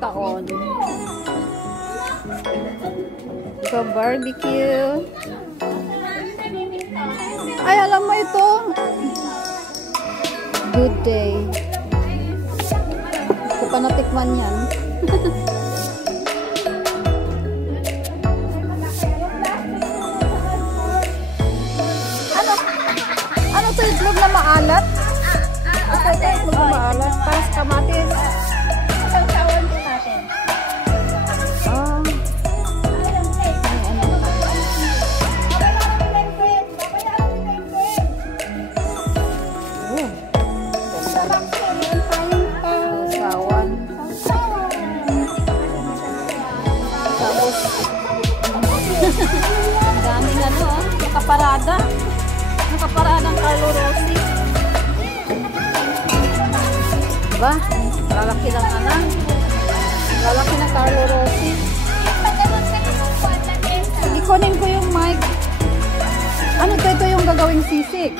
taon. So, barbecue. Ay, alam mo ito. Good day. Hindi ko pa natikman yan. Ano to, itlog na maalat? Ito itlog na maalat. Parang kamatis. Sausawan din natin. Ah. Sausawan. Tapos, ang daming ano, nakaparada. Nakaparadang Carlo Rossi. Diba? Lalaki lang na lang. Lalaki na Carlo Rossi. Ikunin ko yung mic. Ano to? Ito yung gagawing sisig.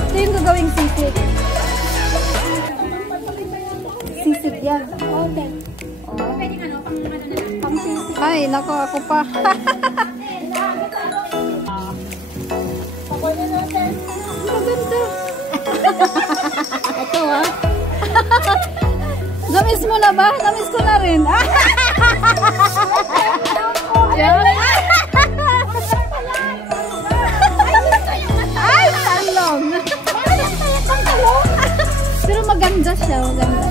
Ito yung gagawing sisig. Sisig yan. Okay. Oh. Pwedeng ano, pang ano na lang. Pang sisig. Ay, nako, ako pa. Maganda. Ito ah. Namiss mo na ba? Namiss ko na rin. Ay, talong. Pero maganda siya. Maganda.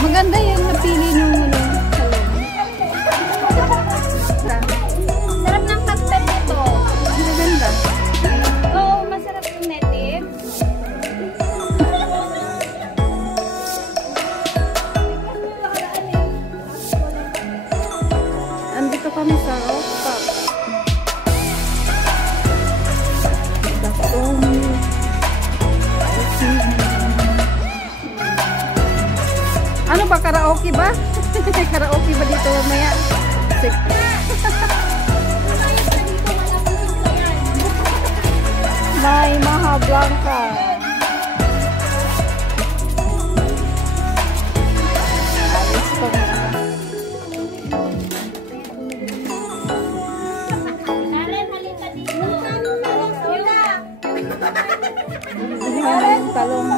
Maganda yung napili nung talong. Sarap ng cocktail nito. Maganda. Oo, masarap yung native. Andito kami sa rooftop. Ano ba? Karaoke ba? Karaoke ba dito mamaya? May Maha Blanca. Ayos ko muna. Karen, halika dito. Ayan, talong.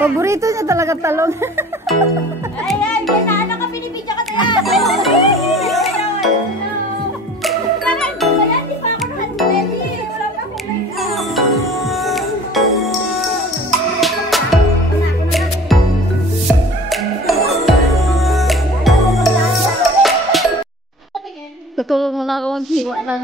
Paborito niya talaga talong. Ay, ay, ano ka pinipidyo ka tayo? Karen, ba yan? Di pa ako naka-ready. Wala pa akong make-up. Tutulong mo na ako maghiwa lang.